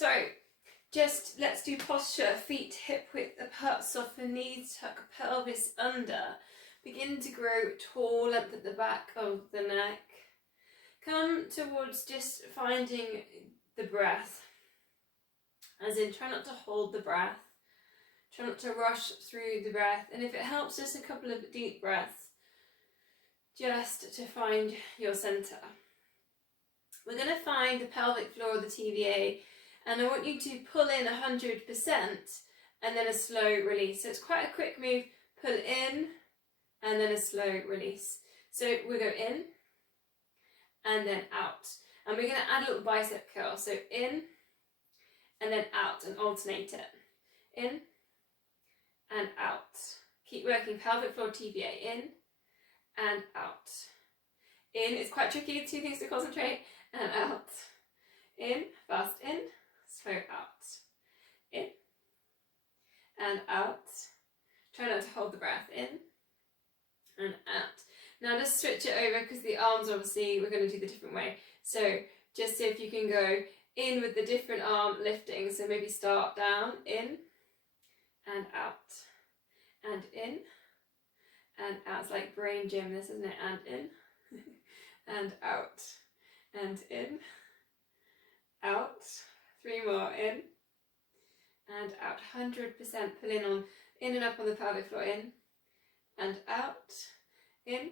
So just let's do posture, feet hip width apart, soften knees, tuck pelvis under. Begin to grow tall, length at the back of the neck. Come towards just finding the breath. As in, try not to hold the breath. Try not to rush through the breath. And if it helps, just a couple of deep breaths. Just to find your centre. We're going to find the pelvic floor of the TVA. And I want you to pull in 100% and then a slow release. So it's quite a quick move. Pull in and then a slow release. So we go in and then out. And we're going to add a little bicep curl. So in and then out and alternate it. In and out. Keep working pelvic floor TVA. In and out. In, it's quite tricky, 2 things to concentrate, and out. In, fast in, slow out. In and out. Try not to hold the breath. In and out. Now just switch it over because the arms, obviously, we're going to do the different way. So just see if you can go in with the different arm lifting. So maybe start down, in and out. And in and out. It's like brain gym, this, isn't it? And in and out. And in, out. 3 more, in and out. 100% pull in and up on the pelvic floor. In and out. In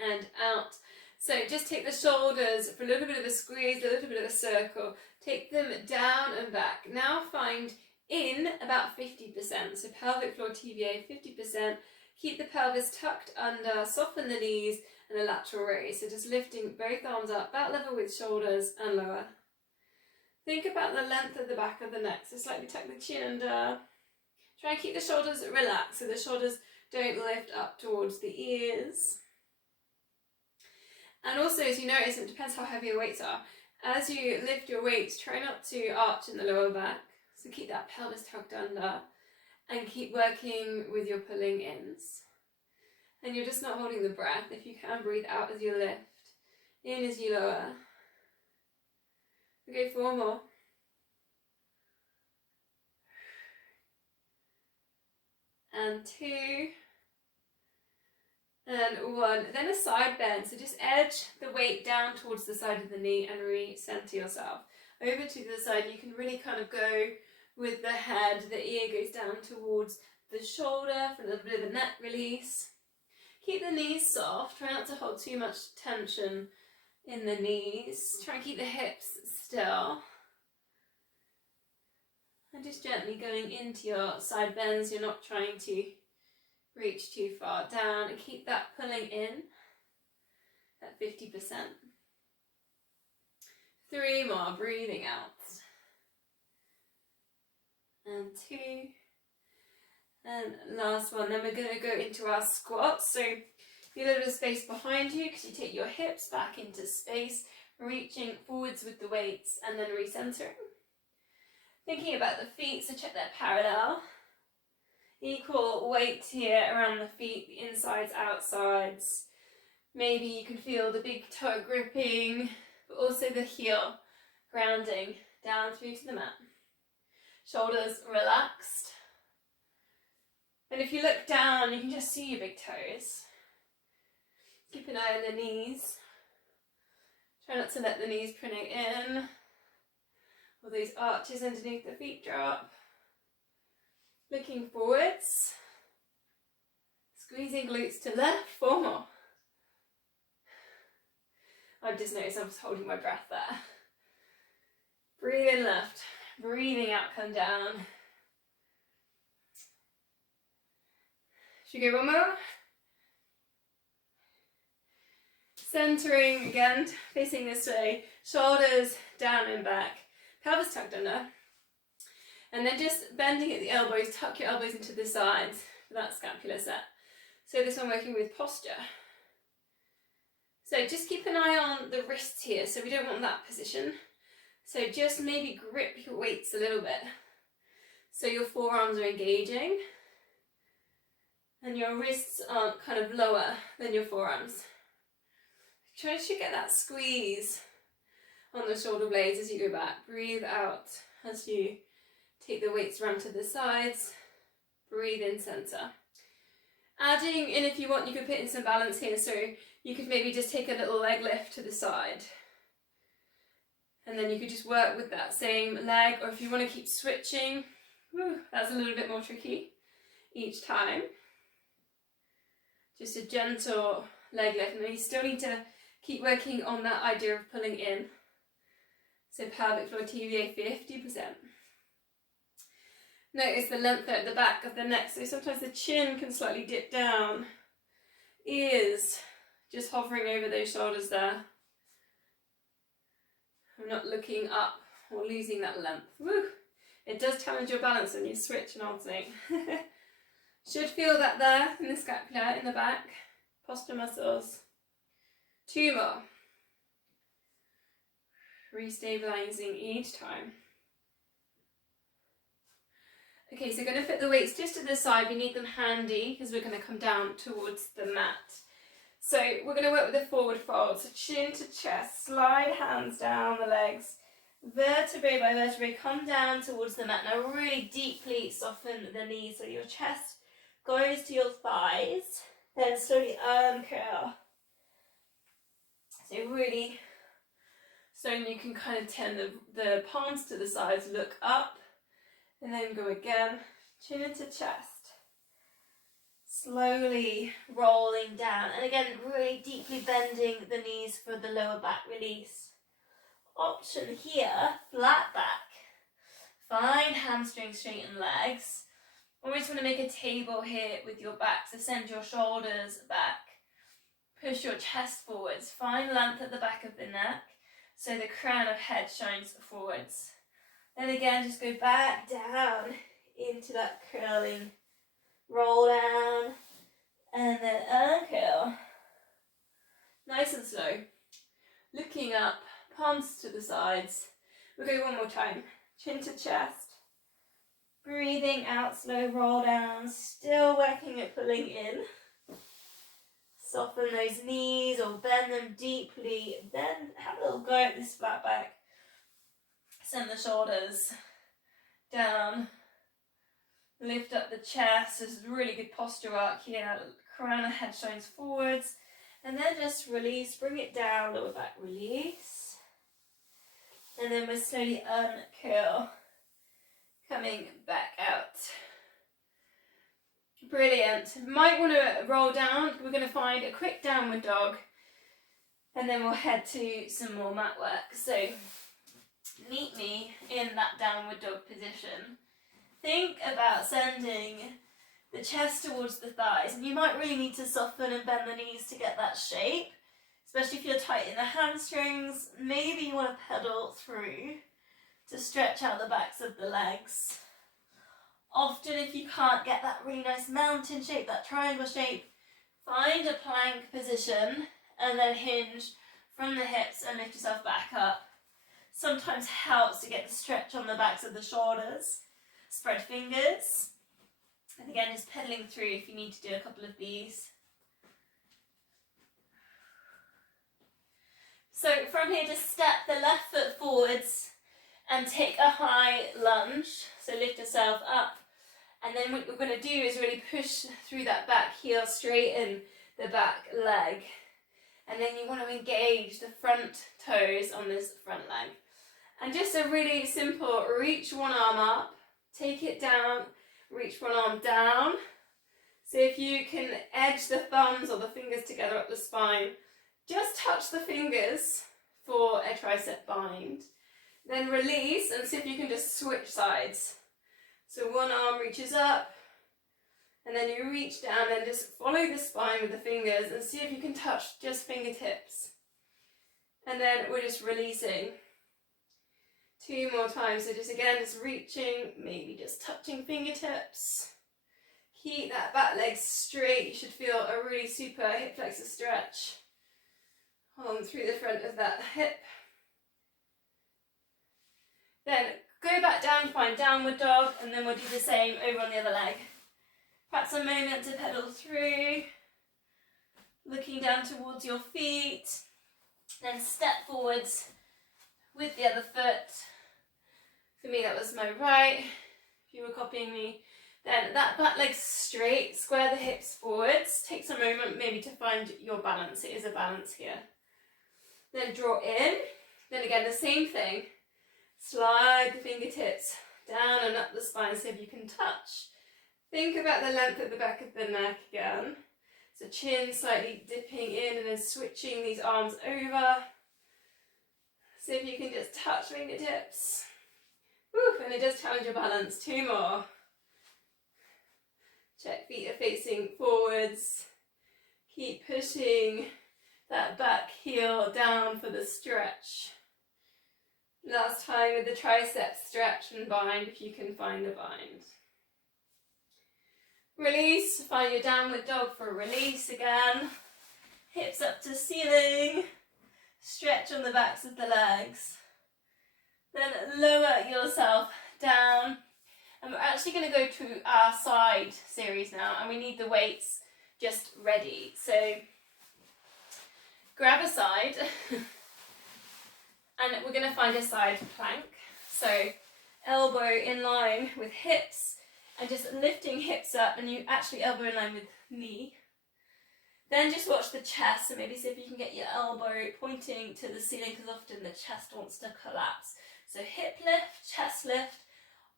and out. So just take the shoulders for a little bit of a squeeze, a little bit of a circle. Take them down and back. Now find in about 50%. So pelvic floor TVA 50%. Keep the pelvis tucked under, soften the knees and a lateral raise. So just lifting both arms up, about level with shoulders and lower. Think about the length of the back of the neck. So slightly tuck the chin under. Try and keep the shoulders relaxed so the shoulders don't lift up towards the ears. And also, as you notice, it depends how heavy your weights are. As you lift your weights, try not to arch in the lower back. So keep that pelvis tucked under and keep working with your pulling ins. And you're just not holding the breath. If you can, breathe out as you lift, in as you lower. Okay, 4 more. And 2. And 1. Then a side bend. So just edge the weight down towards the side of the knee and re-center yourself. Over to the side, you can really kind of go with the head. The ear goes down towards the shoulder for a little bit of a neck release. Keep the knees soft. Try not to hold too much tension in the knees. Try and keep the hips still. And just gently going into your side bends. You're not trying to reach too far down. And keep that pulling in at 50%. 3 more. Breathing out. And 2. And last one. Then we're going to go into our squats. So you have a little bit of space behind you because you take your hips back into space, reaching forwards with the weights and then recentering. Thinking about the feet, so check they're parallel. Equal weight here around the feet, the insides, outsides. Maybe you can feel the big toe gripping, but also the heel grounding down through to the mat. Shoulders relaxed. And if you look down, you can just see your big toes. Keep an eye on the knees. Try not to let the knees pronate in. Or these arches underneath the feet drop. Looking forwards. Squeezing glutes to left. 4 more. I've just noticed I was holding my breath there. Breathe in left. Breathing out, come down. Should we go 1 more? Centering again, facing this way. Shoulders down and back. Pelvis tucked under. And then just bending at the elbows, tuck your elbows into the sides for that scapular set. So this one working with posture. So just keep an eye on the wrists here, so we don't want that position. So just maybe grip your weights a little bit. So your forearms are engaging and your wrists aren't kind of lower than your forearms. Try to get that squeeze on the shoulder blades as you go back. Breathe out as you take the weights around to the sides. Breathe in center. Adding in, if you want, you could put in some balance here, so you could maybe just take a little leg lift to the side. And then you could just work with that same leg, or if you want to keep switching, that's a little bit more tricky each time. Just a gentle leg lift, and then you still need to keep working on that idea of pulling in. So pelvic floor TVA 50%. Notice the length at the back of the neck, so sometimes the chin can slightly dip down. Ears just hovering over those shoulders there. I'm not looking up or losing that length. Woo! It does challenge your balance when you switch and alternate. Should feel that there in the scapula, in the back. Posture muscles. 2 more. Restabilizing each time. Okay, so going to put the weights just to the side. We need them handy because we're going to come down towards the mat. So we're going to work with a forward fold. So chin to chest, slide hands down the legs, vertebrae by vertebrae, come down towards the mat. Now really deeply soften the knees so your chest goes to your thighs, then slowly uncurl. So really slowly you can kind of turn the palms to the sides, look up, and then go again, chin into chest. Slowly rolling down, and again really deeply bending the knees for the lower back release. Option here, flat back. Find hamstrings, straighten legs. Always want to make a table here with your back, so send your shoulders back. Push your chest forwards. Find length at the back of the neck, so the crown of head shines forwards. Then again, just go back down into that curling roll down, and then uncurl. Nice and slow. Looking up, palms to the sides. We'll go one more time. Chin to chest. Breathing out, slow roll down. Still working at pulling in. Soften those knees or bend them deeply. Then have a little go at this flat back. Send the shoulders down. Lift up the chest. This is a really good posture arc here. Crown of head shines forwards. And then just release. Bring it down. Lower back release. And then we'll slowly uncurl. Coming back out. Brilliant. Might want to roll down. We're going to find a quick downward dog. And then we'll head to some more mat work. So meet me in that downward dog position. Think about sending the chest towards the thighs, and you might really need to soften and bend the knees to get that shape, especially if you're tight in the hamstrings. Maybe you want to pedal through to stretch out the backs of the legs. Often if you can't get that really nice mountain shape, that triangle shape, find a plank position and then hinge from the hips and lift yourself back up. Sometimes helps to get the stretch on the backs of the shoulders. Spread fingers, and again just pedaling through if you need to do a couple of these. So from here, just step the left foot forwards and take a high lunge. So lift yourself up, and then what we're going to do is really push through that back heel, straighten the back leg, and then you want to engage the front toes on this front leg. And just a really simple reach one arm up, take it down, reach one arm down. So if you can edge the thumbs or the fingers together up the spine, just touch the fingers for a tricep bind. Then release and see if you can just switch sides. So one arm reaches up, and then you reach down and just follow the spine with the fingers and see if you can touch just fingertips. And then we're just releasing. 2 more times, so just again, just reaching, maybe just touching fingertips. Keep that back leg straight. You should feel a really super hip flexor stretch on through the front of that hip. Then go back down, find downward dog, and then we'll do the same over on the other leg. Perhaps a moment to pedal through, looking down towards your feet, then step forwards with the other foot. For me that was my right. If you were copying me, then that back leg's straight, square the hips forwards, take some moment maybe to find your balance. It is a balance here. Then draw in, then again the same thing, slide the fingertips down and up the spine so if you can touch. Think about the length at the back of the neck again. So chin slightly dipping in and then switching these arms over. See if you can just touch fingertips. Woo, and it does challenge your balance. 2 more. Check feet are facing forwards. Keep pushing that back heel down for the stretch. Last time with the triceps, stretch and bind if you can find a bind. Release, find your downward dog for a release again. Hips up to ceiling. Stretch on the backs of the legs. Then lower yourself down. And we're actually going to go to our side series now, and we need the weights just ready. So grab a side and we're going to find a side plank. So elbow in line with hips and just lifting hips up, and you actually elbow in line with knee. Then just watch the chest, and maybe see if you can get your elbow pointing to the ceiling because often the chest wants to collapse. So hip lift, chest lift.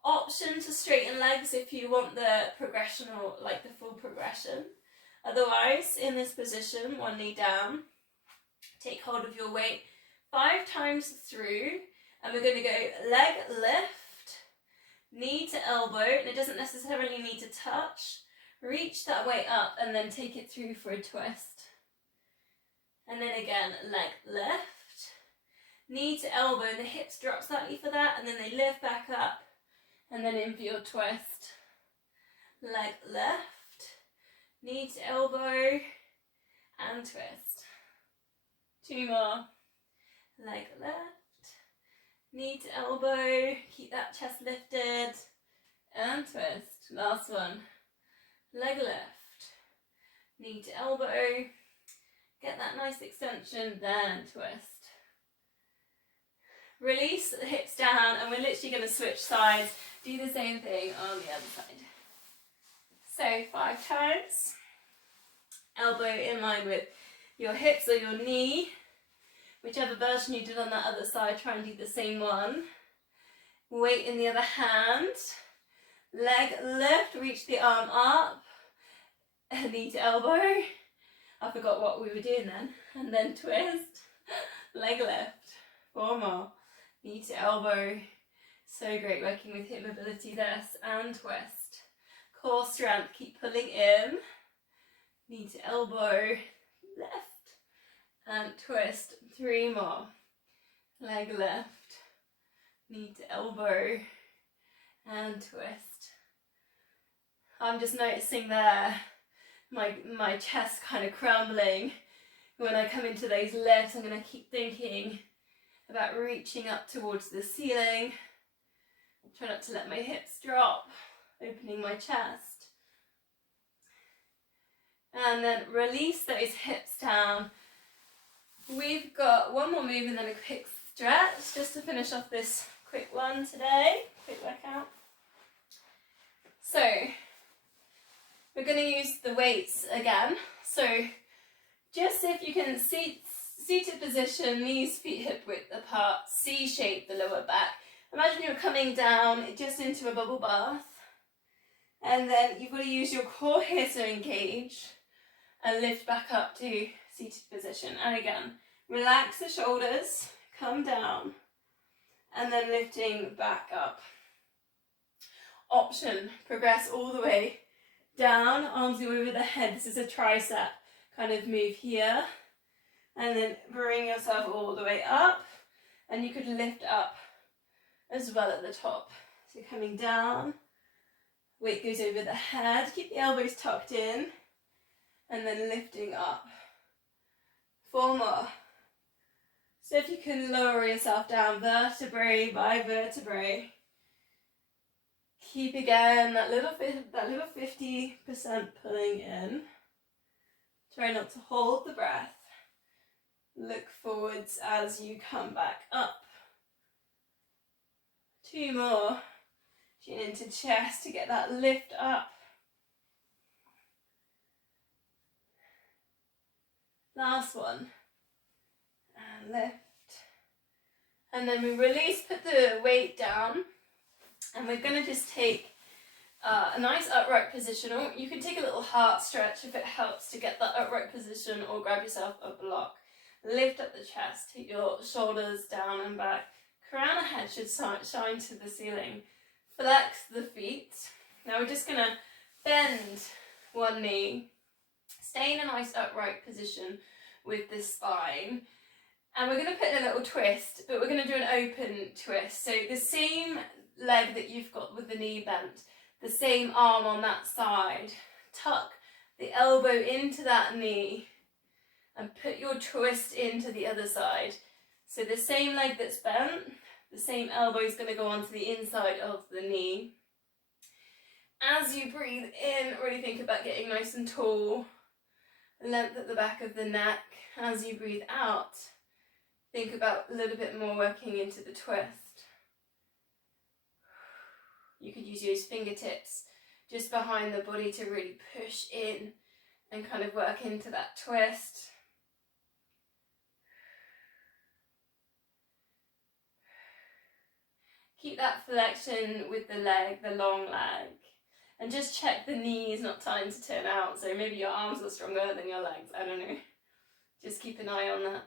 Option to straighten legs if you want the progression or like the full progression. Otherwise, in this position, one knee down, take hold of your weight 5 times through, and we're going to go leg lift, knee to elbow, and it doesn't necessarily need to touch. Reach that weight up and then take it through for a twist. And then again, leg lift, knee to elbow, and the hips drop slightly for that, and then they lift back up. And then in for your twist. Leg lift, knee to elbow, and twist. 2 more. Leg lift, knee to elbow, keep that chest lifted, and twist. Last one. Leg lift, knee to elbow, get that nice extension, then twist. Release the hips down, and we're literally going to switch sides. Do the same thing on the other side. So 5 times. Elbow in line with your hips or your knee. Whichever version you did on that other side, try and do the same one. Weight in the other hand. Leg lift, reach the arm up. Knee to elbow. I forgot what we were doing then. And then twist. Leg lift. 4 more. Knee to elbow. So great working with hip mobility there, and twist. Core strength, keep pulling in. Knee to elbow, lift, and twist. 3 more. Leg lift, knee to elbow, and twist. I'm just noticing there, my chest kind of crumbling. When I come into those lifts, I'm going to keep thinking about reaching up towards the ceiling. Try not to let my hips drop, opening my chest. And then release those hips down. We've got 1 more move and then a quick stretch, just to finish off this quick one today, quick workout. So, we're going to use the weights again. So, just if you can seated position, knees, feet hip width apart, C-shape the lower back. Imagine you're coming down just into a bubble bath, and then you've got to use your core here to engage and lift back up to seated position. And again, relax the shoulders, come down, and then lifting back up. Option, progress all the way down, arms go over the head. This is a tricep kind of move here, and then bring yourself all the way up, and you could lift up as well at the top. So coming down, weight goes over the head, keep the elbows tucked in, and then lifting up. 4 more. So if you can lower yourself down vertebrae by vertebrae, keep again that little 50% pulling in. Try not to hold the breath. Look forwards as you come back up. 2 more. Chin into chest to get that lift up. Last one. And lift. And then we release, put the weight down. And we're going to just take a nice upright position. Or you can take a little heart stretch if it helps to get that upright position, or grab yourself a block. Lift up the chest, take your shoulders down and back. Crown of head should shine to the ceiling. Flex the feet. Now we're just going to bend one knee. Stay in a nice upright position with the spine. And we're going to put in a little twist, but we're going to do an open twist. So the same leg that you've got with the knee bent, the same arm on that side. Tuck the elbow into that knee and put your twist into the other side. So the same leg that's bent, the same elbow is going to go onto the inside of the knee. As you breathe in, really think about getting nice and tall. Length at the back of the neck. As you breathe out, think about a little bit more working into the twist. You could use your fingertips just behind the body to really push in and kind of work into that twist. Keep that flexion with the leg, the long leg. And just check the knee is not time to turn out. So maybe your arms are stronger than your legs. I don't know. Just keep an eye on that.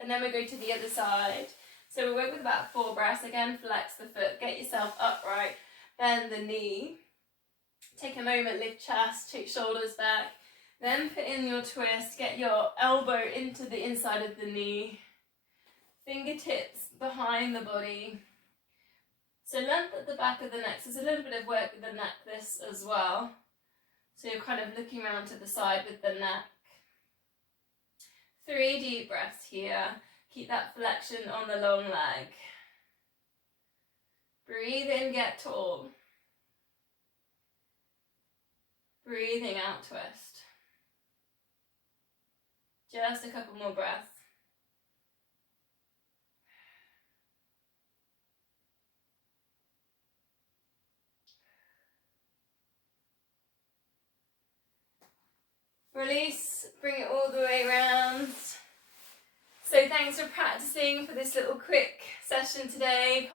And then we go to the other side. So we work with about 4 breaths. Again, flex the foot. Get yourself upright. Bend the knee. Take a moment, lift chest, take shoulders back. Then put in your twist. Get your elbow into the inside of the knee. Fingertips behind the body. So length at the back of the neck. So there's a little bit of work with the neck this as well. So you're kind of looking around to the side with the neck. 3 deep breaths here. Keep that flexion on the long leg. Breathe in, get tall. Breathing out, twist. Just a couple more breaths. Release, bring it all the way around. So thanks for practicing for this little quick session today.